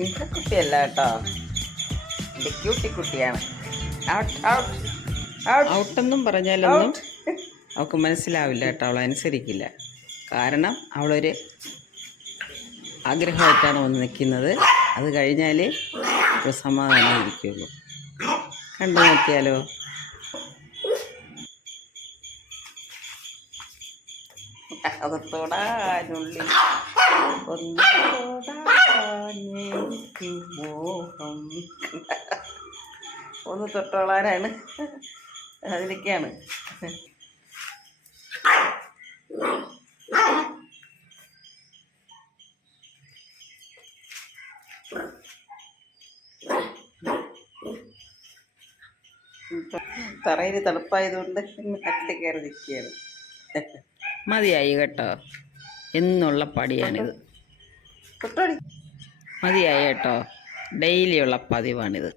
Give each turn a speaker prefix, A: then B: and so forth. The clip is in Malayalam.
A: സിംഹക്കുട്ടിയല്ല കേട്ടോ. എന്റെ ക്യൂട്ടി കുട്ടിയാണ്. ഔട്ട് ഔട്ട്
B: ഔട്ടെന്നും പറഞ്ഞാലൊന്നും അവൾക്ക് മനസ്സിലാവില്ല കേട്ടോ. അവൾ അനുസരിക്കില്ല. കാരണം അവളൊരു ആഗ്രഹമായിട്ടാണ് വന്ന് നിൽക്കുന്നത്. അത് കഴിഞ്ഞാൽ അവൾ സമാധാനമായിരിക്കുള്ളൂ കണ്ടു നോക്കിയാലോ?
A: അകത്തോടാനുള്ളിൽ ഒന്ന് മോഹം ഒന്ന് തൊട്ടോളാനാണ്. അതിലൊക്കെയാണ്. തറയിൽ തണുപ്പായതുകൊണ്ട് നാട്ടിൽ കയറി നിൽക്കുകയാണ്.
B: മതിയായി കേട്ടോ. എന്നുള്ള പടിയാണിത്
A: തൊട്ടോടി
B: മതിയായി കേട്ടോ. ഡെയിലിയുള്ള പതിവാണിത്.